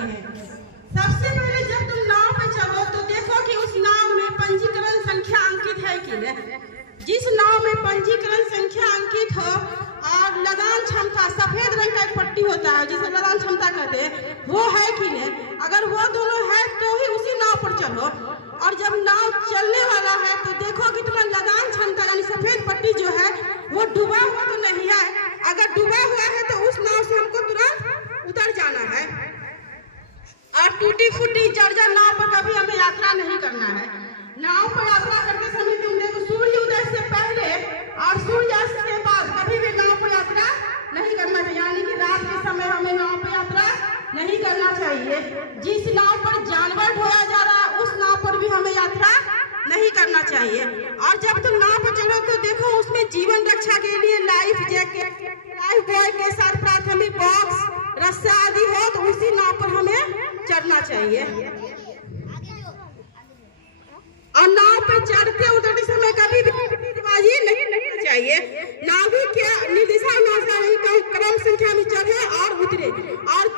सकते हैं। सबसे पहले जब तुम नाव पे चढ़ो तो देखो कि उस नाव में पंजीकरण संख्या अंकित है कि नहीं। जिस नाव में पंजीकरण संख्या अंकित हो और लगान क्षमता, सफेद रंग का एक पट्टी होता है जिसे लगान क्षमता कहते हैं, वो है कि नहीं। अगर वो दोनों है तो ही उसी नाव पर चलो। और जब नाव चलने वाला है तो देखो कि तुम्हारा लगान क्षमता यानी सफेद पट्टी जो है वो डूबा हुआ तो नहीं है। अगर डूबा हुआ है तो उस नाव से हमको तुरंत उतर जाना है। और टूटी फूटी जर्जर नाव पर कभी हमें यात्रा नहीं करना है। नाव पर यात्रा करते समय तुमने सूर्य उदय से पहले और सूर्यास्त के बाद कभी भी नाव पर यात्रा नहीं करना चाहिए, यानी कि रात के समय हमें नाव पर यात्रा नहीं करना चाहिए। जिस नाव पर जानवर ढोया जा रहा है उस नाव पर भी हमें यात्रा नहीं करना चाहिए। और जब तुम नाव पर चढ़ो तो देखो उसमें जीवन रक्षा के लिए लाइफ जैकेट, लाइफ बॉय के साथ प्राथमिक बॉक्स, रस्सा आदि हो तो उसी नाव पर हमें चढ़ना चाहिए। और नाव पर चढ़ते उतरते समय कभी भी बाजी नहीं करना चाहिए। नाविक के निर्देशानुसार ही क्रम संख्या में चढ़े और उतरे। और